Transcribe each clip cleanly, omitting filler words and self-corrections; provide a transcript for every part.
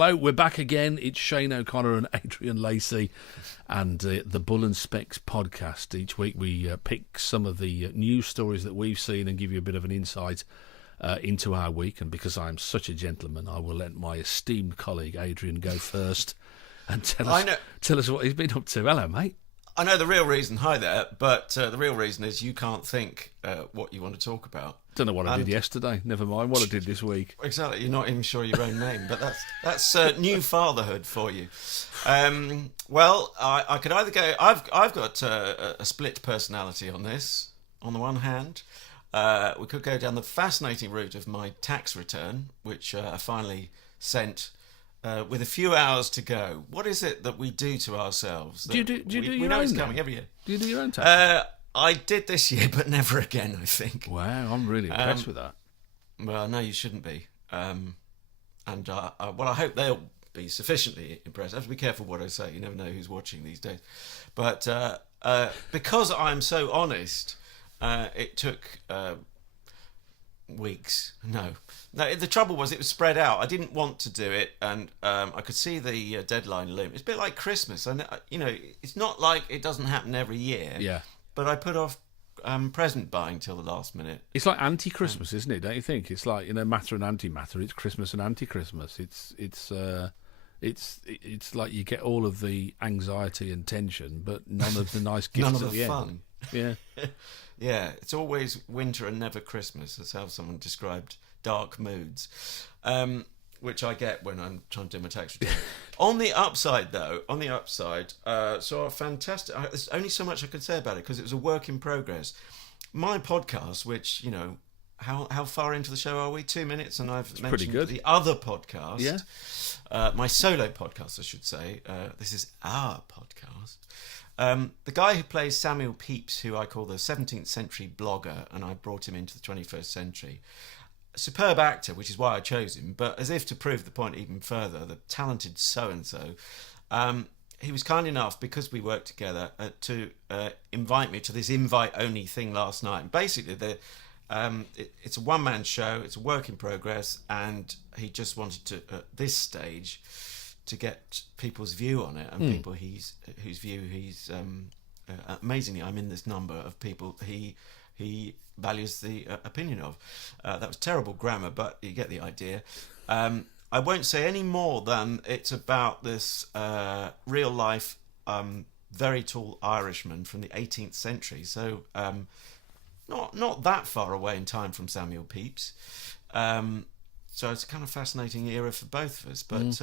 Hello, we're back again. It's Shane O'Connor and Adrian Lacey and the Bull and Specs podcast. Each week we pick some of the news stories that we've seen and give you a bit of an insight into our week. And because I'm such a gentleman, I will let my esteemed colleague Adrian go first and tell us what he's been up to. Hello, mate. I know the real reason. Hi there. But the real reason is you can't think what you want to talk about. Don't know what I did yesterday. Never mind what I did this week. Exactly. You're not even sure your own name, but that's new fatherhood for you. Well, I could either go. I've got a split personality on this. On the one hand, we could go down the fascinating route of my tax return, which I finally sent. With a few hours to go, what is it that we do to ourselves? Do you do your we know own it's then? coming every year. Do you do your own tax? I did this year, but never again, I think. Wow, I'm really impressed with that. Well, no, you shouldn't be. And I hope they'll be sufficiently impressed. I have to be careful what I say. You never know who's watching these days. But because I'm so honest, it took weeks. No, the trouble was it was spread out. I didn't want to do it, and I could see the deadline loom. It's a bit like Christmas, and it's not like it doesn't happen every year. Yeah. But I put off present buying till the last minute. It's like anti-Christmas, isn't it? Don't you think? It's like matter and antimatter. It's Christmas and anti-Christmas. It's like you get all of the anxiety and tension, but none of the nice gifts. None of at the the fun. End. Yeah. Yeah, it's always winter and never Christmas. That's how someone described dark moods, which I get when I'm trying to do my tax return. On the upside, so a fantastic. There's only so much I can say about it because it was a work in progress. My podcast, which how far into the show are we? 2 minutes, and I've mentioned the other podcast. Yeah. My solo podcast, I should say. This is our podcast. The guy who plays Samuel Pepys, who I call the 17th century blogger, and I brought him into the 21st century. A superb actor, which is why I chose him, but as if to prove the point even further, the talented so-and-so, he was kind enough, because we worked together, to invite me to this invite-only thing last night. And basically, it's a one-man show, it's a work in progress, and he just wanted to, at this stage, to get people's view on it, and people whose view he's amazingly, I'm in this number of people he values the opinion of. That was terrible grammar, but you get the idea. I won't say any more than it's about this real life very tall Irishman from the 18th century, so not that far away in time from Samuel Pepys. So it's a kind of fascinating era for both of us, but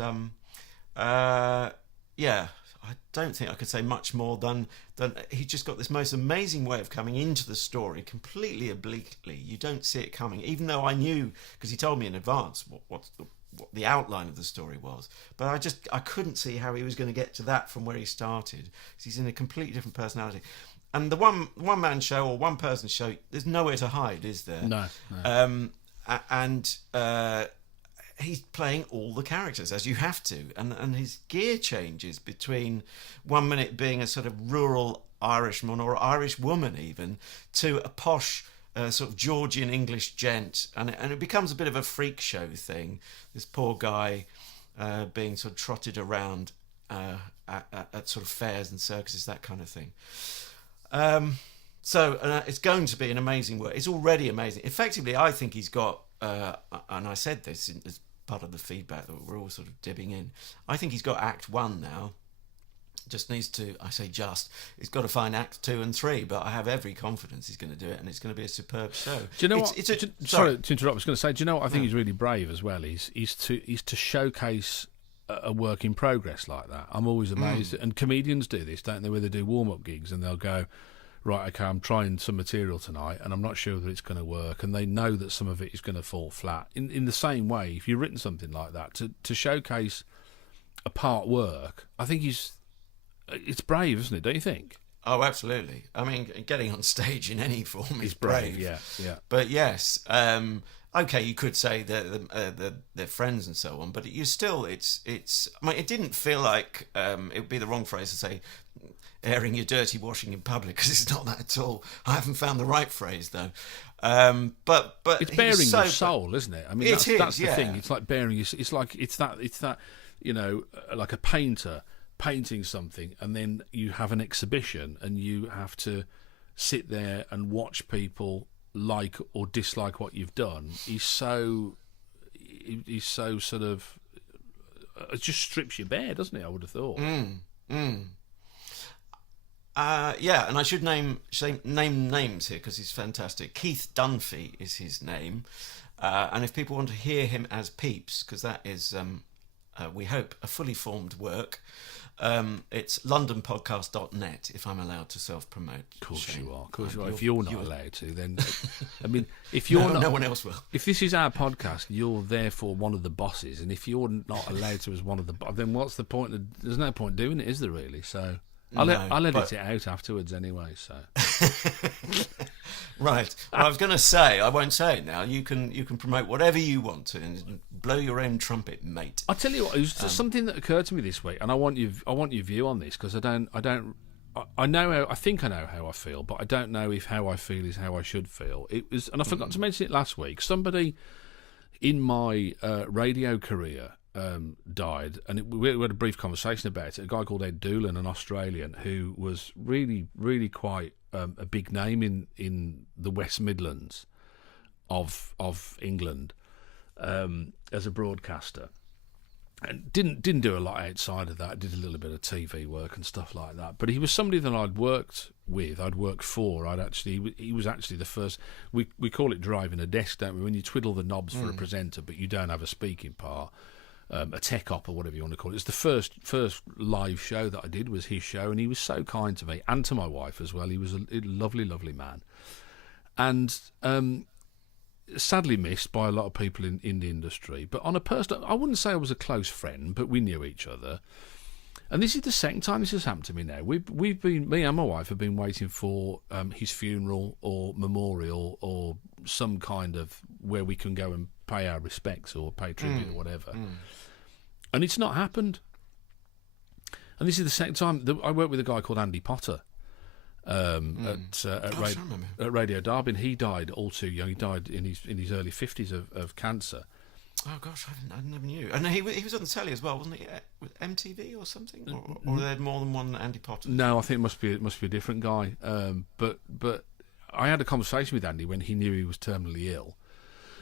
yeah, I don't think I could say much more than he just got this most amazing way of coming into the story completely obliquely. You don't see it coming, even though I knew, because he told me in advance what the outline of the story was, but I couldn't see how he was going to get to that from where he started, because he's in a completely different personality. And the one man show or one person show, there's nowhere to hide, is there? No. He's playing all the characters, as you have to, and his gear changes between 1 minute being a sort of rural Irishman or Irish woman even, to a posh sort of Georgian English gent, and it becomes a bit of a freak show thing. This poor guy being sort of trotted around at sort of fairs and circuses, that kind of thing. So it's going to be an amazing work. It's already amazing. Effectively, I think he's got, and I said this as part of the feedback that we're all sort of dibbing in, I think he's got Act 1 now. Just needs to, he's got to find Act 2 and 3, but I have every confidence he's going to do it, and it's going to be a superb show. Do you know what? Sorry to interrupt. I was going to say, do you know what I think he's really brave as well? He's to showcase a work in progress like that. I'm always amazed, and comedians do this, don't they? Where they do warm-up gigs and they'll go, right, okay, I'm trying some material tonight and I'm not sure that it's going to work, and they know that some of it is going to fall flat. In the same way, if you've written something like that, to showcase a part work, I think it's brave, isn't it? Don't you think? Oh, absolutely. I mean, getting on stage in any form is brave. brave. Yeah. But yes, okay, you could say that they're friends and so on, but you still, it's. I mean, it didn't feel like it would be the wrong phrase to say airing your dirty washing in public, because it's not that at all. I haven't found the right phrase though. But it's bearing your soul, isn't it? I mean, that's the thing. It's like bearing your. It's that like a painter painting something, and then you have an exhibition and you have to sit there and watch people like or dislike what you've done. He's so sort of, it just strips you bare, doesn't it? I would have thought. Yeah, and I should name names here because he's fantastic. Keith Dunphy is his name, and if people want to hear him as Peeps, because that is, we hope, a fully formed work, it's londonpodcast.net, if I'm allowed to self-promote. Of course you are. Of course you are. If you're not allowed to, then... I mean, if you're not... No one else will. If this is our podcast, you're therefore one of the bosses, and if you're not allowed to as one of the... then what's the point? There's no point doing it, is there, really? So... I'll edit it out afterwards anyway, so... Right. Well, I was going to say, I won't say it now. You can promote whatever you want to and blow your own trumpet, mate. I'll tell you what, it was something that occurred to me this week, and I want your view on this, because I think I know how I feel, but I don't know if how I feel is how I should feel. It was, and I forgot to mention it last week. Somebody in my radio career died, and we had a brief conversation about it. A guy called Ed Doolan, an Australian, who was really, really quite a big name in the West Midlands of England as a broadcaster, and didn't do a lot outside of that. Did a little bit of TV work and stuff like that. But he was somebody that I'd worked with, I'd worked for. He was actually the first. We call it driving a desk, don't we? When you twiddle the knobs for a presenter, but you don't have a speaking part. A tech op or whatever you want to call it. It's the first live show that I did was his show, and he was so kind to me and to my wife as well. He was a lovely, lovely man, and sadly missed by a lot of people in the industry. But on a personal, I wouldn't say I was a close friend, but we knew each other. And this is the second time this has happened to me now. We've been, me and my wife have been waiting for his funeral or memorial or some kind of where we can go and pay our respects or pay tribute or whatever. And it's not happened. And this is the second time. I worked with a guy called Andy Potter at Radio Derby. He died all too young. He died in his early 50s of cancer. Oh gosh, I never knew. And he was on the telly as well, wasn't he? With MTV or something, or there had more than one Andy Potter? No, I think it must be a different guy. But I had a conversation with Andy when he knew he was terminally ill,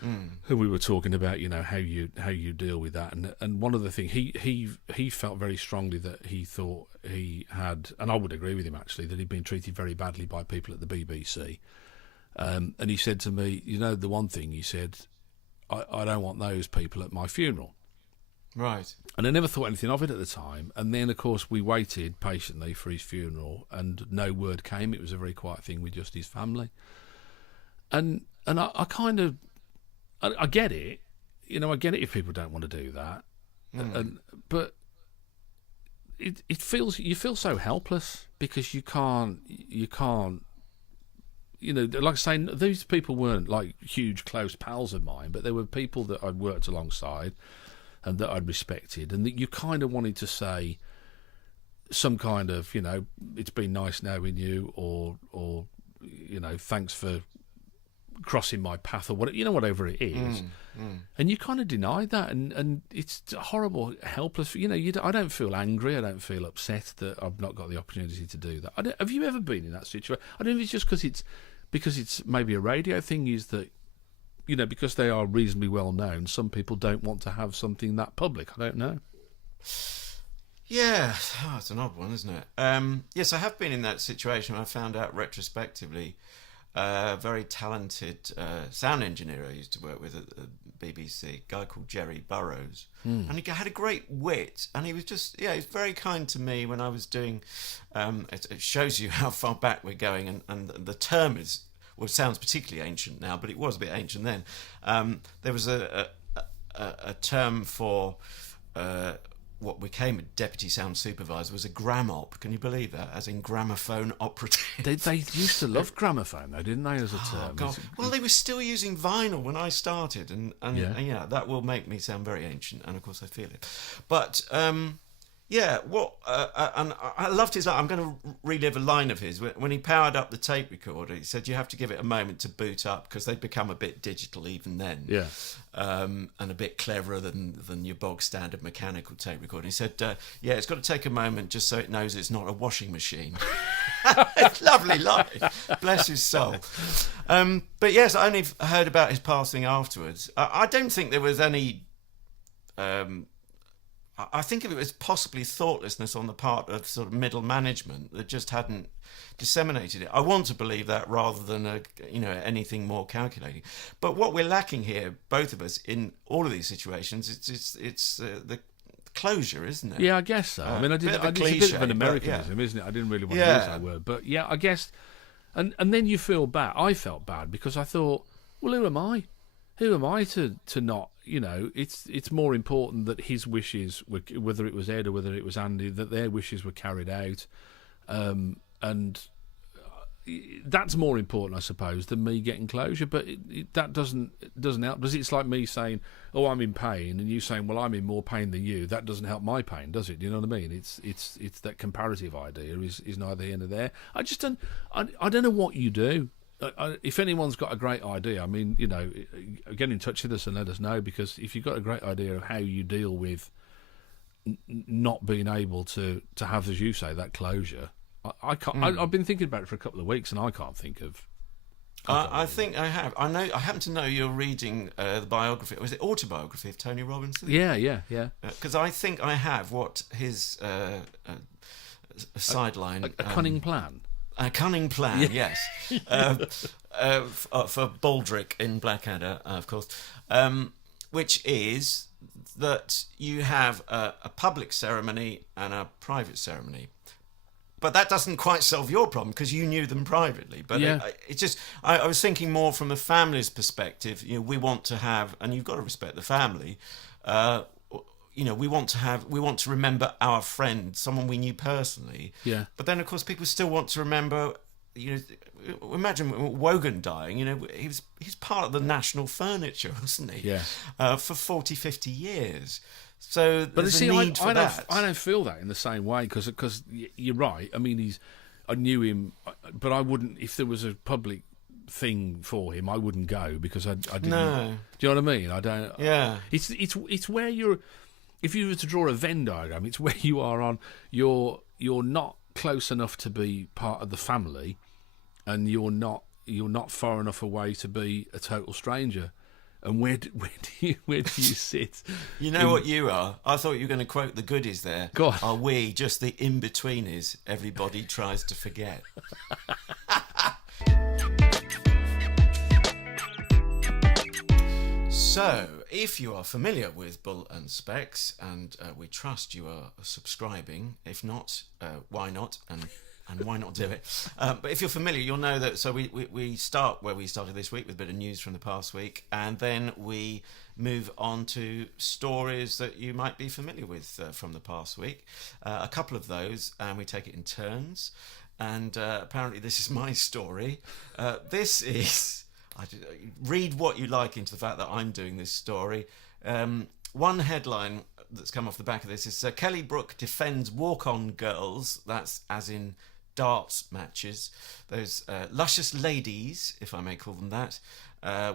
and we were talking about how you deal with that. And one of the things he felt very strongly that he thought he had, and I would agree with him actually, that he'd been treated very badly by people at the BBC. And he said to me, the one thing he said, I don't want those people at my funeral. Right. And I never thought anything of it at the time. And then, of course, we waited patiently for his funeral, and no word came. It was a very quiet thing with just his family. And I kind of, I get it. I get it if people don't want to do that. But it feels, you feel so helpless because you can't. Like I say, these people weren't like huge close pals of mine, but they were people that I'd worked alongside and that I'd respected, and that you kind of wanted to say some kind of, it's been nice knowing you, or thanks for crossing my path, or whatever it is. And you kind of denied that, and it's horrible, helpless. I don't feel angry, I don't feel upset that I've not got the opportunity to do that. Have you ever been in that situation? I don't know if it's just because it's maybe a radio thing, is that, because they are reasonably well known, some people don't want to have something that public. I don't know. Yeah, it's an odd one, isn't it? Yes, I have been in that situation. I found out retrospectively, a very talented sound engineer I used to work with at the BBC, a guy called Jerry Burrows. And he had a great wit, and he was just, he was very kind to me when I was doing, it shows you how far back we're going, and the term sounds particularly ancient now, but it was a bit ancient then. There was a term for what became a deputy sound supervisor, was a gram-op. Can you believe that? As in gramophone operative. They used to love gramophone, though, didn't they, as a term? God. Well, they were still using vinyl when I started, and that will make me sound very ancient, and of course I feel it. But and I loved his art. I'm going to relive a line of his. When he powered up the tape recorder, he said you have to give it a moment to boot up because they'd become a bit digital even then. Yeah. And a bit cleverer than your bog standard mechanical tape recorder. He said, yeah, it's got to take a moment just so it knows it's not a washing machine. Lovely line. Bless his soul. But yes, I only heard about his passing afterwards. I don't think there was any... I think if it was possibly thoughtlessness on the part of sort of middle management that just hadn't disseminated it. I want to believe that rather than anything more calculating. But what we're lacking here, both of us, in all of these situations, it's the closure, isn't it? Yeah, I guess so. I mean, it's a bit of an Americanism, isn't it? I didn't really want to use that word, but yeah, I guess. And then you feel bad. I felt bad because I thought, well, who am I? Who am I to not? It's more important that his wishes, whether it was Ed or whether it was Andy, that their wishes were carried out, and that's more important, I suppose, than me getting closure. But that doesn't help, because it's like me saying, "Oh, I'm in pain," and you saying, "Well, I'm in more pain than you." That doesn't help my pain, does it? Do you know what I mean? It's that comparative idea is neither here nor there. I don't know what you do. If anyone's got a great idea, I mean, get in touch with us and let us know, because if you've got a great idea of how you deal with not being able to have, as you say, that closure, I can't. I've been thinking about it for a couple of weeks and I can't think of. I think I have. I happen to know you're reading the biography. Was it autobiography of Tony Robinson? Yeah. Because I think I have what his sideline. A cunning plan. A cunning plan, yes. For Baldrick in Blackadder, of course, which is that you have a public ceremony and a private ceremony. But that doesn't quite solve your problem because you knew them privately. But it's just, I was thinking more from a family's perspective. We want to have, and you've got to respect the family. We want to remember our friend, someone we knew personally. Yeah. But then, of course, people still want to remember. Imagine Wogan dying. He's part of the national furniture, wasn't he? Yeah. For 40, 50 years. So but there's see, a need for that. I don't feel that in the same way because you're right. I mean, I knew him, but I wouldn't if there was a public thing for him. I wouldn't go because I didn't. No. Do you know what I mean? I don't. Yeah. It's where you're. If you were to draw a Venn diagram, it's where you are on. You're not close enough to be part of the family, and you're not far enough away to be a total stranger. And where do you sit? You know what you are? I thought you were going to quote the Goodies there. Go on. Are we just the in-betweeners everybody tries to forget? So, if you are familiar with Bull and Specs, and we trust you are subscribing, if not, why not? And why not do it? But if you're familiar, you'll know that. So we start where we started this week with a bit of news from the past week, and then we move on to stories that you might be familiar with from the past week. A couple of those, and we take it in turns. And apparently, this is my story. This is. Read what you like into the fact that I'm doing this story. One headline that's come off the back of this is Kelly Brook defends walk-on girls. That's as in darts matches. Those luscious ladies, if I may call them that,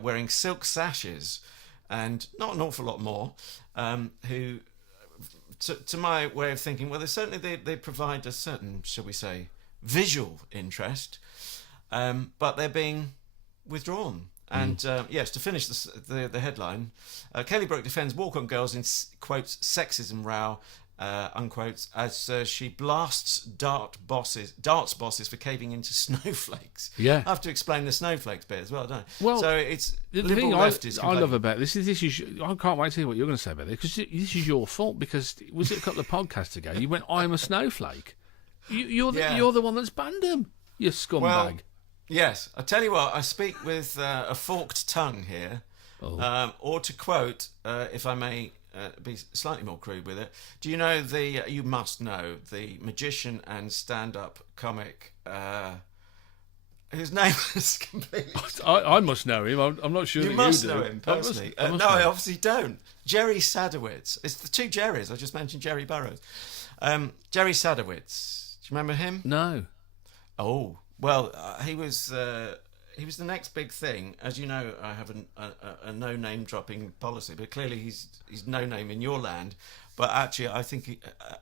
wearing silk sashes, and not an awful lot more, who, to my way of thinking, well, they provide a certain, shall we say, visual interest, but they're being withdrawn. And yes, to finish the headline, Kelly Brook defends walk-on girls in quotes sexism row, unquote, as she blasts darts bosses for caving into snowflakes. Yeah, I have to explain the snowflakes bit as well, don't I? Well, so it's the thing I love about this is I can't wait to hear what you're going to say about this, because this is your fault. Because was it a couple of podcasts ago you went, "I'm a snowflake." You're the one that's banned them. You scumbag. Well, yes, I tell you what, I speak with a forked tongue here, or to quote, if I may be slightly more crude with it, do you know you must know the magician and stand-up comic, whose name is completely... I must know him, I'm not sure you that must you do. know him, personally. I obviously don't. Jerry Sadowitz. It's the two Jerrys, I just mentioned Jerry Burroughs. Jerry Sadowitz, do you remember him? No. Oh well, he was the next big thing. As you know, I have a no name dropping policy, but clearly he's no name in your land. But actually, I think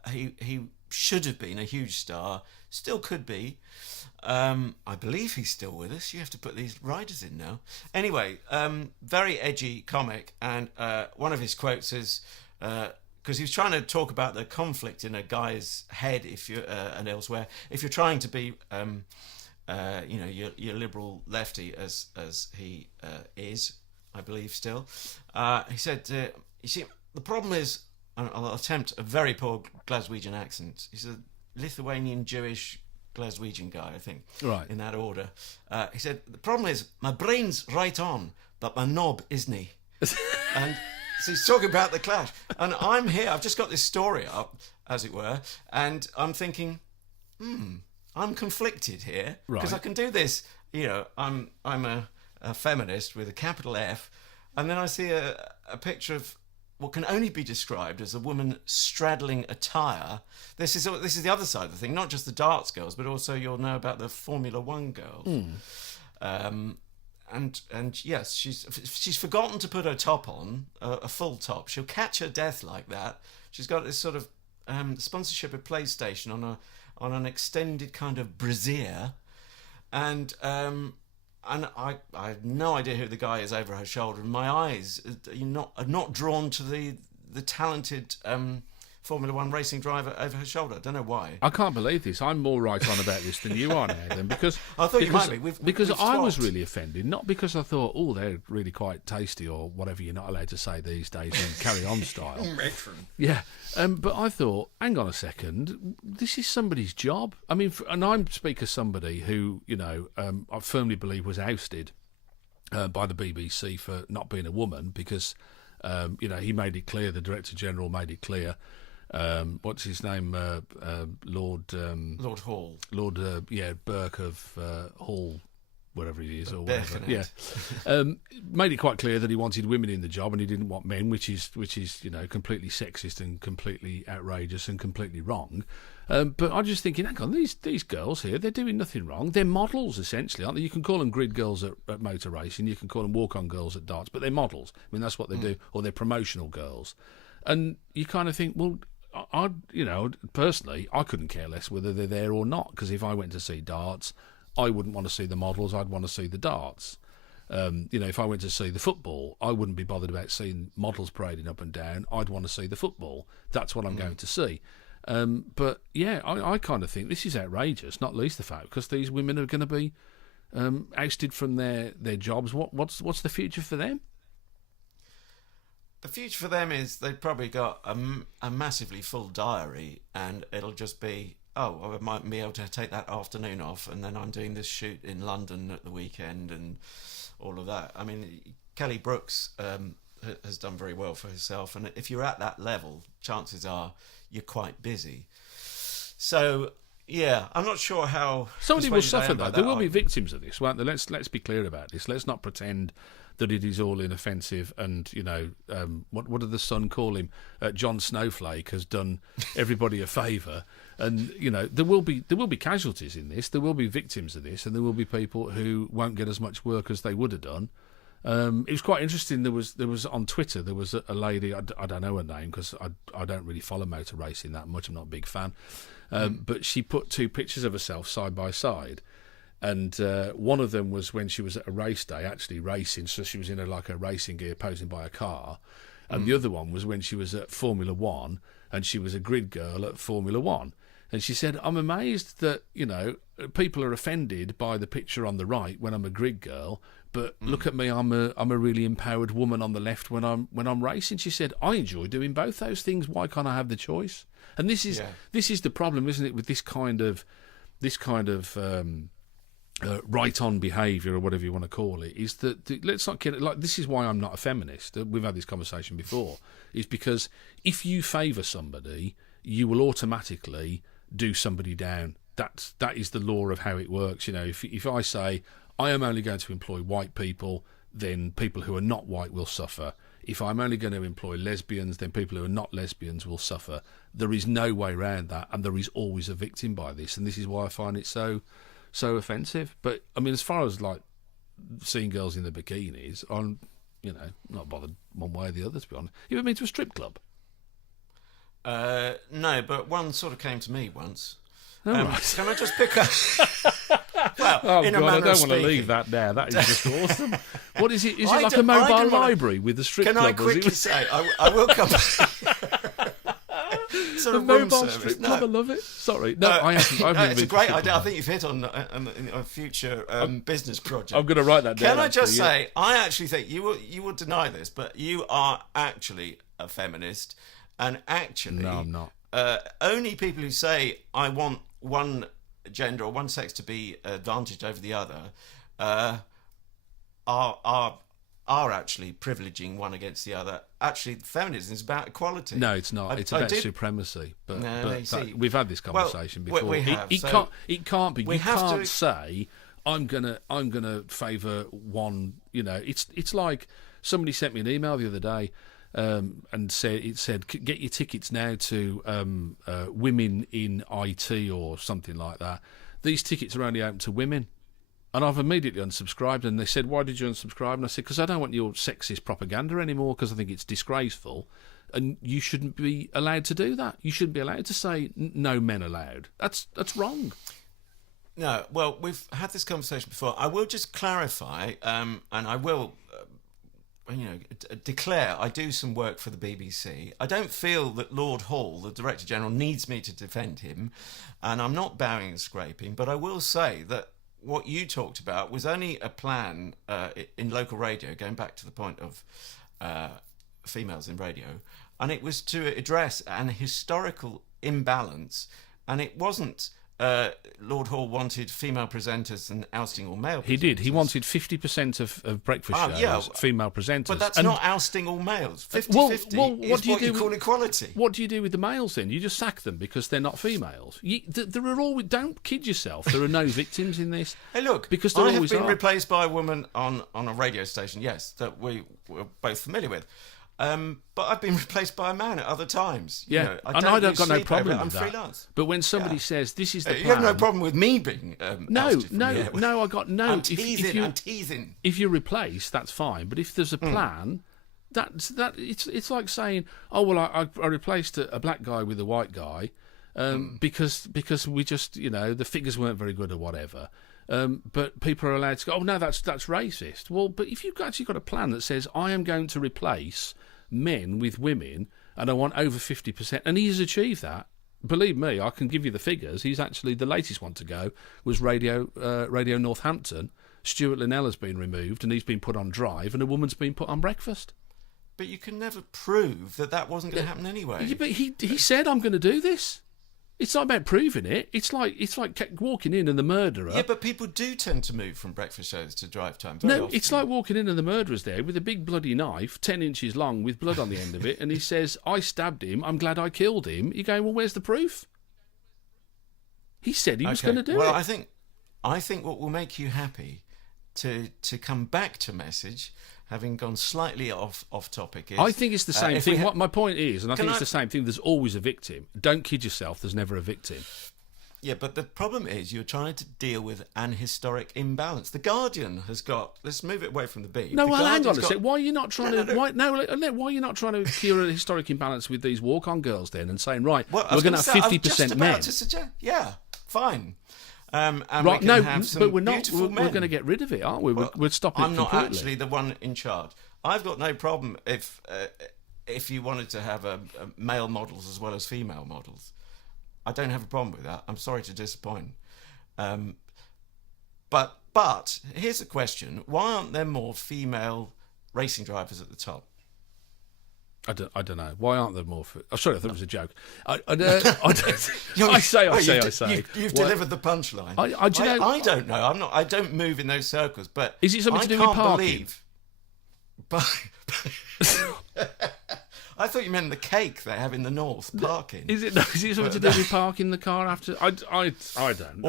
he should have been a huge star. Still could be. I believe he's still with us. You have to put these riders in now. Anyway, very edgy comic, and one of his quotes is, because he was trying to talk about the conflict in a guy's head, if you and elsewhere, if you're trying to be, your liberal lefty as he is, I believe still. He said, you see, the problem is, and I'll attempt a very poor Glaswegian accent. He's a Lithuanian Jewish Glaswegian guy, I think, right, in that order. He said, the problem is my brain's right on, but my knob isn't. And so he's talking about the clash. And I'm here, I've just got this story up, as it were, and I'm thinking, I'm conflicted here, because I can do this, I'm a feminist with a capital F, and then I see a picture of what can only be described as a woman straddling a tyre. This is the other side of the thing, not just the darts girls, but also you'll know about the Formula One girls. And yes, she's forgotten to put her top on, a full top. She'll catch her death like that. She's got this sort of sponsorship of PlayStation on an extended kind of brassiere, and I have no idea who the guy is over her shoulder, and my eyes are not drawn to the talented Formula One racing driver over her shoulder. I don't know why. I can't believe this. I'm more right on about this than you are now, then, because I thought you might be. Because I was really offended, not because I thought, oh, they're really quite tasty or whatever you're not allowed to say these days in Carry On style. Yeah, but I thought, hang on a second, this is somebody's job. I mean, and I speak as somebody who, I firmly believe was ousted by the BBC for not being a woman because, he made it clear, the Director General made it clear. What's his name? Lord Hall. Lord Burke of Hall, whatever he is, or whatever. Definite. Yeah, made it quite clear that he wanted women in the job and he didn't want men, which is completely sexist and completely outrageous and completely wrong. But I'm just thinking, hang on, these girls here, they're doing nothing wrong. They're models, essentially, aren't they? You can call them grid girls at motor racing, you can call them walk-on girls at darts, but they're models. I mean, that's what they do, or they're promotional girls. And you kind of think, well, personally, I couldn't care less whether they're there or not, because if I went to see darts, I wouldn't want to see the models, I'd want to see the darts. If I went to see the football, I wouldn't be bothered about seeing models parading up and down, I'd want to see the football. That's what I'm going to see. But yeah, I kind of think this is outrageous, not least the fact because these women are going to be ousted from their jobs. What's the future for them? The future for them is they've probably got a massively full diary, and it'll just be, I might be able to take that afternoon off, and then I'm doing this shoot in London at the weekend and all of that. I mean, Kelly Brooks has done very well for herself, and if you're at that level, chances are you're quite busy. So, yeah, I'm not sure how... Somebody will suffer, though. There will be victims of this, won't there? Let's be clear about this. Let's not pretend that it is all inoffensive and, what did the Sun call him? John Snowflake has done everybody a favour. And, there will be casualties in this. There will be victims of this, and there will be people who won't get as much work as they would have done. It was quite interesting. There was on Twitter, there was a lady, I don't know her name because I don't really follow motor racing that much. I'm not a big fan. But she put two pictures of herself side by side. And one of them was when she was at a race day, actually racing. So she was in a racing gear posing by a car. And the other one was when she was at Formula One and she was a grid girl at Formula One. And she said, I'm amazed that, people are offended by the picture on the right when I'm a grid girl. But look at me, I'm a really empowered woman on the left when I'm racing. She said, I enjoy doing both those things. Why can't I have the choice? And this is the problem, isn't it, with this kind of right-on behaviour or whatever you want to call it, is that let's not kid. Like, this is why I'm not a feminist. We've had this conversation before. Is because if you favour somebody, you will automatically do somebody down. That is the law of how it works. If I say I am only going to employ white people, then people who are not white will suffer. If I'm only going to employ lesbians, then people who are not lesbians will suffer. There is no way around that, and there is always a victim by this, and this is why I find it so so offensive. But I mean, as far as like seeing girls in their bikinis, I'm not bothered one way or the other. To be honest, you ever been to a strip club? No, but one sort of came to me once. Right. Can I just pick up? Well, Oh in God, a I manner don't of want to speaking. leave that there. That is just awesome. What is it? Is it I like a don't- I mobile didn't wanna- library with the strip Can club? I quickly say, I will come back. Sort A of room mobile service. strip No. club, I love it. Sorry, no, I haven't. No, I've never it's a been to great strip idea. I club. think you've hit on a future business project. I'm going to write that down. Can I just actually, yeah. say, I actually think you will deny this, but you are actually a feminist, and actually, No, I'm not. Only people who say I want one gender or one sex to be advantaged over the other are actually privileging one against the other. Actually, feminism is about equality. No, it's not. It's about supremacy. But, No, but you see- we've had this conversation well, before. we have, It so can't be. we You have can't to- say I'm gonna favour one. It's like somebody sent me an email the other day. And said get your tickets now to women in IT or something like that. These tickets are only open to women. And I've immediately unsubscribed, and they said, why did you unsubscribe? And I said, because I don't want your sexist propaganda anymore, because I think it's disgraceful, and you shouldn't be allowed to do that. You shouldn't be allowed to say no men allowed. That's wrong. No, well, we've had this conversation before. I will just clarify, and I will, declare I do some work for the BBC. I don't feel that Lord Hall, the Director General, needs me to defend him, and I'm not bowing and scraping, but I will say that what you talked about was only a plan in local radio, going back to the point of females in radio, and it was to address an historical imbalance, and it wasn't Lord Hall wanted female presenters and ousting all male presenters. He did. He wanted 50% of breakfast shows, female presenters. But that's not ousting all males. 50-50 what is do you what do you call equality. What do you do with the males then? You just sack them because they're not females. There are always, don't kid yourself, there are no victims in this. Hey, look, because there I have always been are. replaced by a woman on a radio station, yes, that we were both familiar with. But I've been replaced by a man at other times. Yeah, I and I don't lose got no sleep problem over it. with I'm that. freelance. But when somebody says this is the plan, You have no problem with me being No, ousted from the air. I got no. I'm teasing. I'm teasing. If you replace, that's fine. But if there's a plan, it's like saying, oh well, I replaced a black guy with a white guy because we just the figures weren't very good or whatever. But people are allowed to go, oh no, that's racist. Well, but if you've actually got a plan that says I am going to replace men with women and I want over 50%, and he's achieved that. Believe me, I can give you the figures. He's actually the latest one to go was Radio Northampton. Stuart Linnell has been removed and he's been put on Drive, and a woman's been put on Breakfast. But you can never prove that wasn't going to happen anyway. Yeah, but he said I'm going to do this. It's not about proving it. It's like walking in and the murderer. Yeah, but people do tend to move from breakfast shows to drive time. No, Often. it's like walking in and the murderer's there with a big bloody knife, 10 inches long, with blood on the end of it, and he says, I stabbed him, I'm glad I killed him. You're going, well, where's the proof? He said he was going to do it. Well, I think what will make you happy to come back to message, having gone slightly off topic, is... I think it's the same thing. What my point is, and I think it's I- the same thing, there's always a victim. Don't kid yourself, there's never a victim. Yeah, but the problem is you're trying to deal with an historic imbalance. The Guardian has got... Let's move it away from the beat. No, The well, hang on a Guardian's sec. Why are you not trying No, to... no. Why are you not trying to cure a historic imbalance with these walk-on girls then and saying, right, Well, I we're was going to have say, I'm just 50% about men. to suggest... Yeah, fine. And Right, we can have some but we're not. beautiful We're men. going to get rid of it, aren't we? Well, we're stopping I'm it not completely. actually the one in charge. I've got no problem if you wanted to have male models as well as female models. I don't have a problem with that. I'm sorry to disappoint. But here's the question: why aren't there more female racing drivers at the top? I don't know. Why aren't there more? Sorry, I thought it was a joke. I say. You've Well, delivered the punchline. do you know- I don't know. I don't move in those circles. But Is it something to do with parking? I thought you meant the cake they have in the north, parking. Is it something to do with parking the car after? I don't. I don't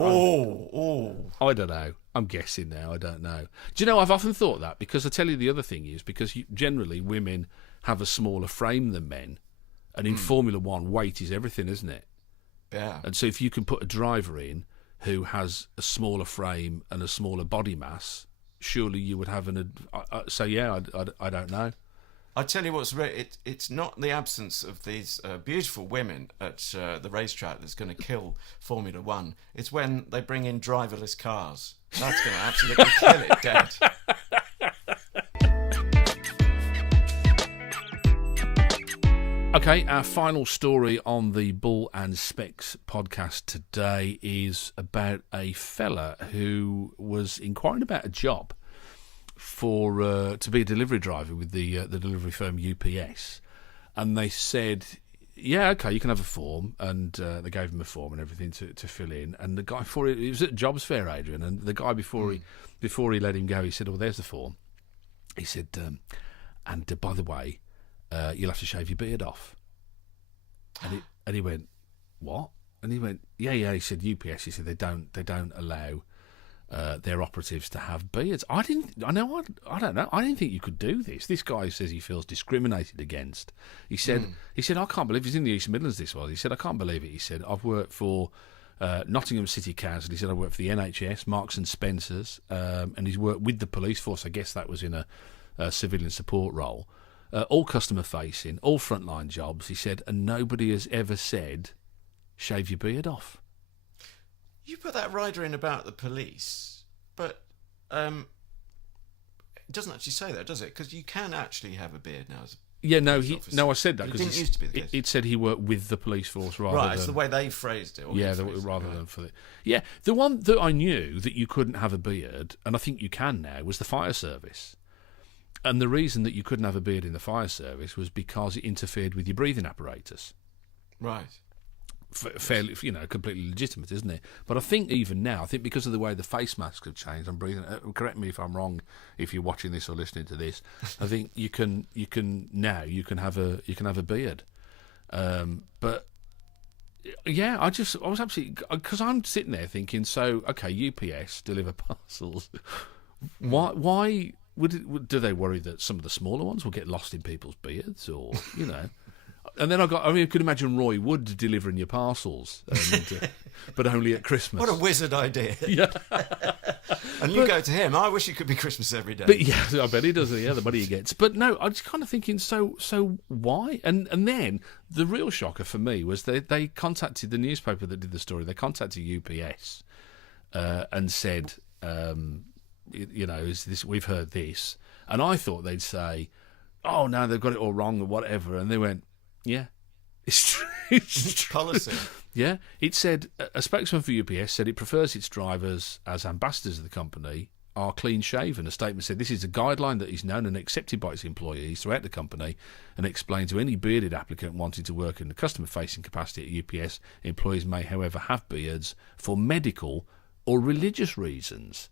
know. I'm guessing now. I don't know. Do you know? I've often thought that because I tell you the other thing is because generally women have a smaller frame than men, and in Formula One, weight is everything, isn't it? Yeah. And so if you can put a driver in who has a smaller frame and a smaller body mass, surely you would have so yeah, I don't know. I tell you what's it's not the absence of these beautiful women at the racetrack that's going to kill Formula One. It's when they bring in driverless cars. That's going to absolutely kill it dead. Okay, our final story on the Bull and Specs podcast today is about a fella who was inquiring about a job for to be a delivery driver with the delivery firm UPS, and they said, yeah, okay, you can have a form, and they gave him a form and everything to fill in. And the guy it was at jobs fair, Adrian, and the guy before he let him go, he said, "Oh, there's the form." He said, and by the way, you'll have to shave your beard off. And he went, "What?" And he went, "Yeah." He said, "UPS." He said they don't allow their operatives to have beards. I don't know. I didn't think you could do this. This guy says he feels discriminated against. He said, "I can't believe," he's in the East Midlands. This was. He said, "I can't believe it." He said, "I've worked for Nottingham City Council." He said, "I worked for the NHS, Marks and Spencers," and he's worked with the police force. I guess that was in a civilian support role. All customer facing, all frontline jobs. He said, and nobody has ever said, "Shave your beard off." You put that rider in about the police, but it doesn't actually say that, does it? Because you can actually have a beard now. I said that because it didn't used to be the case. It said he worked with the police force rather than... Right, it's the way they phrased it. Than for the... Yeah, the one that I knew that you couldn't have a beard, and I think you can now, was the fire service. And the reason that you couldn't have a beard in the fire service was because it interfered with your breathing apparatus. Right. Fairly, completely legitimate, isn't it? But I think even now, because of the way the face masks have changed, I'm breathing. Correct me if I'm wrong, if you're watching this or listening to this. I think you can have a beard. But yeah, I was absolutely, because I'm sitting there thinking, so okay, UPS deliver parcels. Why do they worry that some of the smaller ones will get lost in people's beards, or And then I could imagine Roy Wood delivering your parcels, but only at Christmas. What a wizard idea! Yeah, and you go to him. I wish it could be Christmas every day. But yeah, I bet he does. Yeah, the money he gets. But no, I was kind of thinking, so why? And then the real shocker for me was they contacted the newspaper that did the story. They contacted UPS and said, is this? We've heard this, and I thought they'd say, "Oh no, they've got it all wrong" or whatever, and they went, "Yeah, it's true. It's policy." Yeah, it said a spokesman for UPS said it prefers its drivers as ambassadors of the company are clean shaven. A statement said this is a guideline that is known and accepted by its employees throughout the company, and explained to any bearded applicant wanting to work in the customer-facing capacity at UPS, employees may, however, have beards for medical or religious reasons.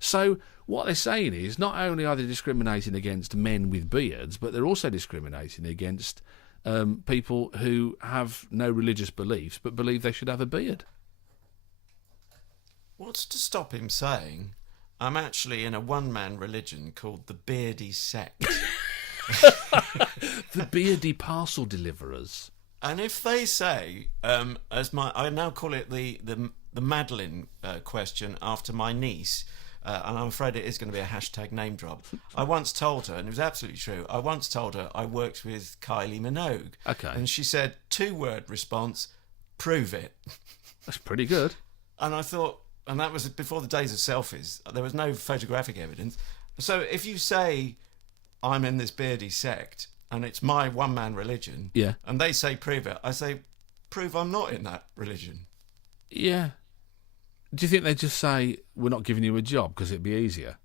So what they're saying is not only are they discriminating against men with beards, but they're also discriminating against people who have no religious beliefs but believe they should have a beard. What's to stop him saying, "I'm actually in a one-man religion called the Beardy Sect"? The beardy parcel deliverers. And if they say, I now call it the Madeline question after my niece, and I'm afraid it is going to be a hashtag name drop. I once told her, and it was absolutely true, I once told her I worked with Kylie Minogue. Okay. And she said, 2-word response, "Prove it." That's pretty good. And I thought, and that was before the days of selfies. There was no photographic evidence. So if you say, "I'm in this beardy sect," and it's my one-man religion, yeah, and they say, "Prove it," I say, "Prove I'm not in that religion." Yeah. Do you think they just say, "We're not giving you a job because it'd be easier"?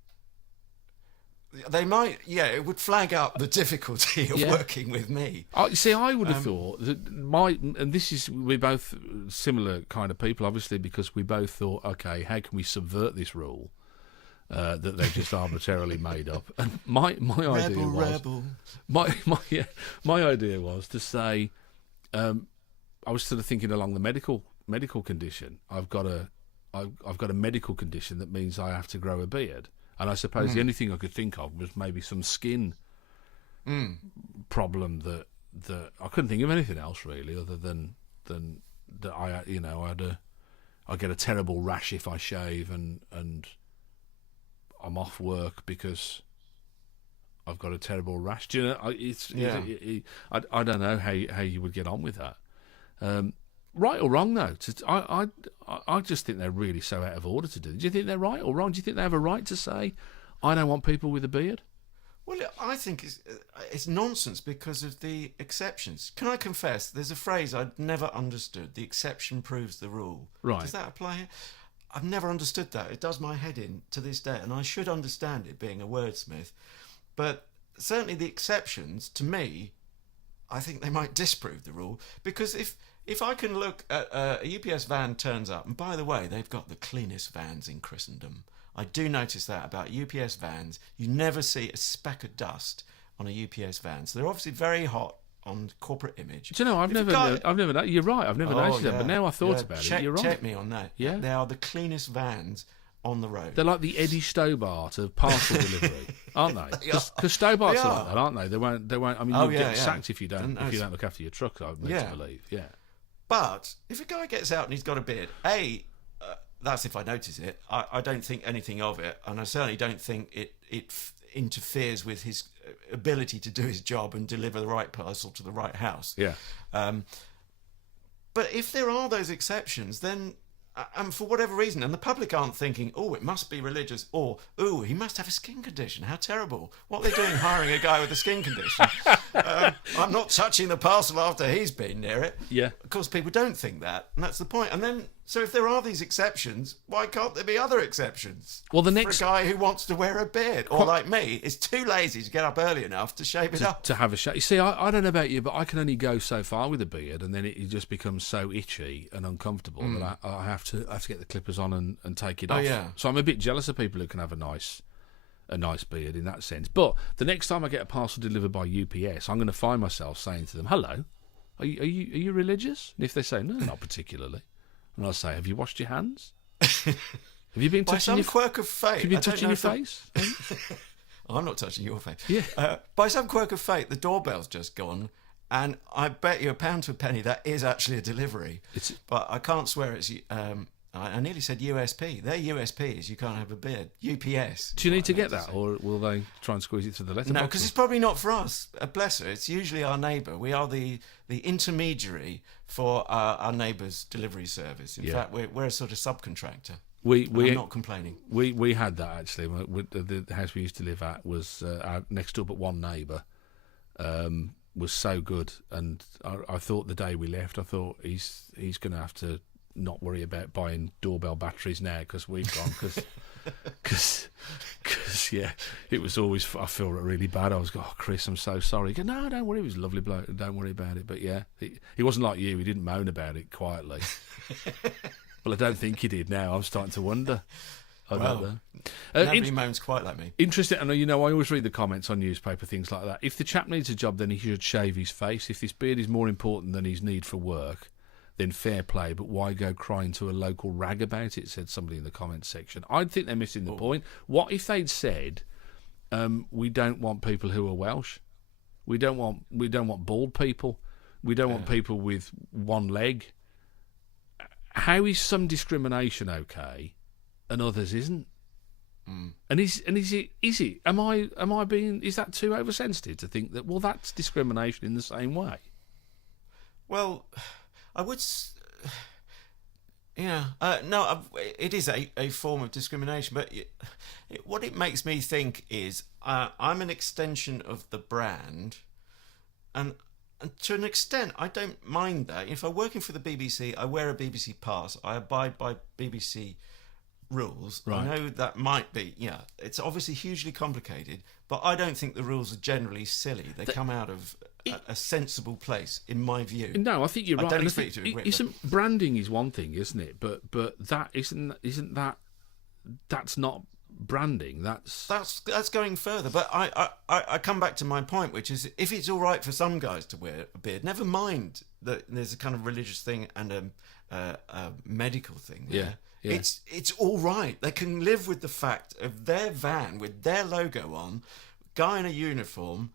They might, yeah. It would flag up the difficulty of working with me. I would have thought that we're both similar kind of people, obviously, because we both thought, okay, how can we subvert this rule that they've just arbitrarily made up? And my idea was, my idea was to say, I was sort of thinking along the medical condition. I've got a medical condition that means I have to grow a beard. And I suppose the only thing I could think of was maybe some skin problem that I couldn't think of anything else really, other than that I I get a terrible rash if I shave, and I'm off work because I've got a terrible rash. Do you know? I don't know how you would get on with that. Right or wrong, though? I just think they're really so out of order to do. Do you think they're right or wrong? Do you think they have a right to say, I don't want people with a beard? Well, I think it's nonsense because of the exceptions. Can I confess, there's a phrase I'd never understood. The exception proves the rule. Right. Does that apply here? I've never understood that. It does my head in to this day, and I should understand it, being a wordsmith. But certainly the exceptions, to me, I think they might disprove the rule. Because if I can look at a UPS van turns up, and by the way, they've got the cleanest vans in Christendom. I do notice that about UPS vans. You never see a speck of dust on a UPS van. So they're obviously very hot on corporate image. Do you know, I've never you're right, I've never noticed that, but now I thought about it, you're right. Check me on that. Yeah. They are the cleanest vans on the road. They're like the Eddie Stobart of parcel delivery, aren't they? Because Stobart's like that, aren't they? They won't. I mean, you'll get sacked if you don't look after your truck, I'm meant to believe. Yeah. But if a guy gets out and he's got a beard, that's if I notice it. I don't think anything of it, and I certainly don't think it interferes with his ability to do his job and deliver the right parcel to the right house. Yeah. But if there are those exceptions, then, and for whatever reason, and the public aren't thinking, oh, it must be religious, or, oh, he must have a skin condition. How terrible. What are they doing hiring a guy with a skin condition? I'm not touching the parcel after he's been near it. Yeah. Of course, people don't think that, and that's the point. And then, so if there are these exceptions, why can't there be other exceptions? Well, for a guy who wants to wear a beard, or like me, is too lazy to get up early enough to shave it up. To have a shave. You see, I don't know about you, but I can only go so far with a beard, and then it just becomes so itchy and uncomfortable that I have to get the clippers on and take it off. Yeah. So I'm a bit jealous of people who can have a nice beard in that sense. But the next time I get a parcel delivered by UPS, I'm going to find myself saying to them, "Hello, are you religious?" And if they say no, not particularly, and I'll say, "Have you washed your hands? Have you been touching by some quirk of fate? Have you been touching your face?" I'm not touching your face. Yeah. By some quirk of fate, the doorbell's just gone, and I bet you a pound to a penny that is actually a delivery. But I can't swear it's. I nearly said USP. Their USP is you can't have a beard. UPS. Do you need to get that, or will they try and squeeze it through the letterbox? No, because it's probably not for us. Bless her. It's usually our neighbour. We are the intermediary for our neighbour's delivery service. In fact, we're a sort of subcontractor. I'm not complaining. We had that actually. The house we used to live at was our next door, but one neighbour was so good, and I thought the day we left, I thought he's going to have to not worry about buying doorbell batteries now because we've gone because it was always, I feel really bad. I was going, "Oh, Chris, I'm so sorry." He goes, "No, don't worry, he was a lovely bloke, don't worry about it." But yeah, he wasn't like you. He didn't moan about it quietly. Well, I don't think he did. Now I'm starting to wonder. Nobody moans quite like me. Interesting. And I always read the comments on newspaper, things like that. If the chap needs a job, then he should shave his face. If this beard is more important than his need for work, then fair play, but why go crying to a local rag about it, said somebody in the comments section. I think they're missing the point. What if they'd said, we don't want people who are Welsh, we don't want bald people, we don't want people with one leg. How is some discrimination okay and others isn't? And is it am I being, is that too oversensitive to think that, well, that's discrimination in the same way? Well, I would, it is a form of discrimination, but what it makes me think is I'm an extension of the brand, and to an extent I don't mind that. If I'm working for the BBC, I wear a BBC pass, I abide by BBC rules. Right. I know that might be, it's obviously hugely complicated, but I don't think the rules are generally silly. They come out of a sensible place, in my view. No, I think you're right. I don't expect you to agree. Branding is one thing, isn't it? But that isn't that's not branding. That's going further. But I come back to my point, which is, if it's all right for some guys to wear a beard, never mind that there's a kind of religious thing and a medical thing there. Yeah. It's all right. They can live with the fact of their van with their logo on, guy in a uniform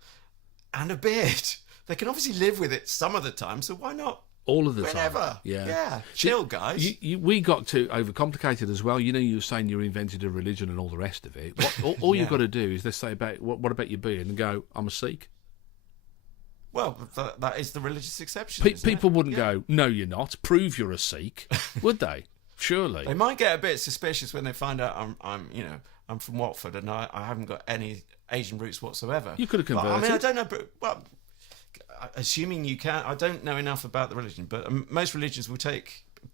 and a beard. They can obviously live with it some of the time, so why not All of the Whenever. time. Yeah. Chill, guys. We got too overcomplicated as well. You know, you were saying you invented a religion and all the rest of it. All you've got to do is let's say about what about your being and go, I'm a Sikh. Well, that is the religious exception. People wouldn't go, no, you're not. Prove you're a Sikh, would they? Surely. They might get a bit suspicious when they find out I'm from Watford and I haven't got any Asian roots whatsoever. You could have converted. I mean, I don't know, but assuming you can, I don't know enough about the religion, but most religions will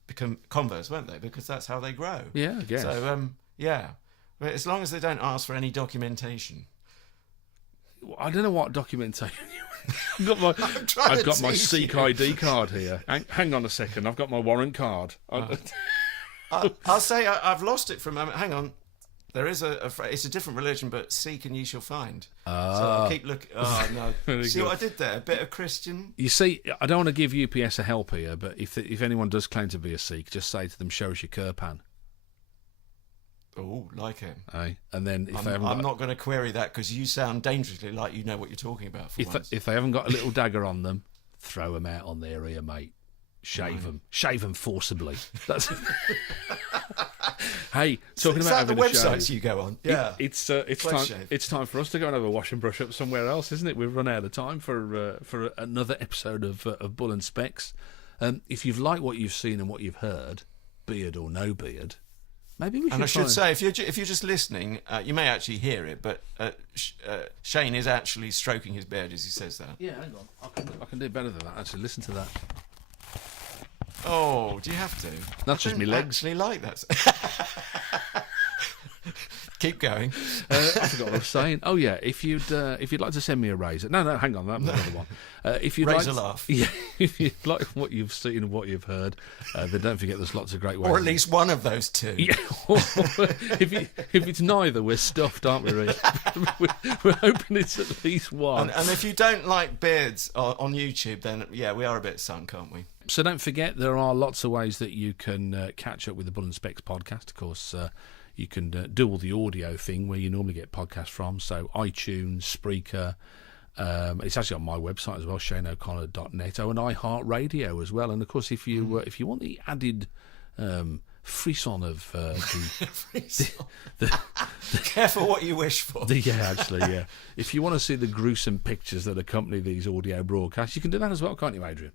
become converts, won't they? Because that's how they grow. Yeah, I guess. So, but as long as they don't ask for any documentation. I don't know what documentation. I've got my Sikh ID card here. Hang on a second. I've got my warrant card. I'll say I've lost it for a moment. Hang on. There is it's a different religion, but seek and ye shall find. So I'll keep looking. Oh, no. See what I did there? A bit of Christian. You see, I don't want to give UPS a help here, but if anyone does claim to be a Sikh, just say to them, show us your kirpan. Oh, like him. Aye. And then if I'm not going to query that because you sound dangerously like you know what you're talking about. If they haven't got a little dagger on them, throw them out on their ear, mate. Shave them forcibly. That's Hey, talking about having the a websites shave, you go on. Yeah, it's time for us to go and have a wash and brush up somewhere else, isn't it? We've run out of time for another episode of Bull and Specs. If you've liked what you've seen and what you've heard, beard or no beard, maybe we should. And I should say, if you're just listening, you may actually hear it, but Shane is actually stroking his beard as he says that. Yeah, hang on, I can do better than that. Actually, listen to that. Oh, do you have to? That's just my legs. Actually, like that. Keep going. I forgot what I was saying. Oh yeah, if you'd like to send me a razor. No, hang on, that was another one. If you'd razor like, laugh. Yeah, if you like what you've seen and what you've heard, then don't forget there's lots of great ways. Or at least one of those two. Yeah. if it's neither, we're stuffed, aren't we, Reece? We're hoping it's at least one. And if you don't like beards on YouTube, then yeah, we are a bit sunk, aren't we? So don't forget, there are lots of ways that you can catch up with the Bull and Specs podcast. Of course, you can do all the audio thing where you normally get podcasts from. So iTunes, Spreaker. It's actually on my website as well, shaneoconnor.net. Oh, and iHeartRadio as well. And of course, if you want the added frisson of careful what you wish for. Yeah. If you want to see the gruesome pictures that accompany these audio broadcasts, you can do that as well, can't you, Adrian?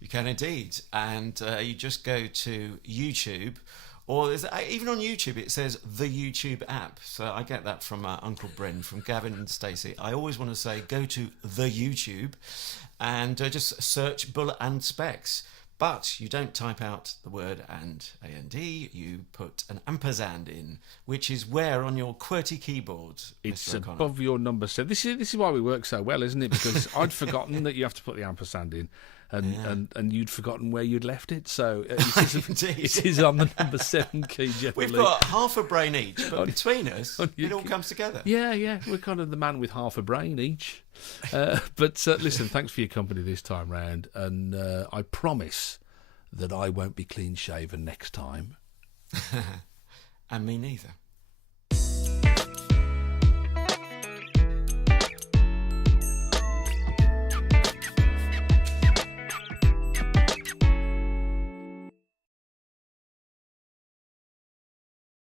You can indeed, and you just go to YouTube, or even on YouTube it says the YouTube app. So I get that from Uncle Bryn, from Gavin and Stacey. I always want to say go to the YouTube and just search Bull and Specs. But you don't type out the word and A-N-D, you put an ampersand in, which is where on your QWERTY keyboard, it's Mr. O'Connor? Above your number. So this is why we work so well, isn't it? Because I'd forgotten that you have to put the ampersand in. And you'd forgotten where you'd left it, so it is on the number 7 key. We've got half a brain each, but between us, it all comes together. Yeah, we're kind of the man with half a brain each. But listen, thanks for your company this time round, and I promise that I won't be clean shaven next time. And me neither.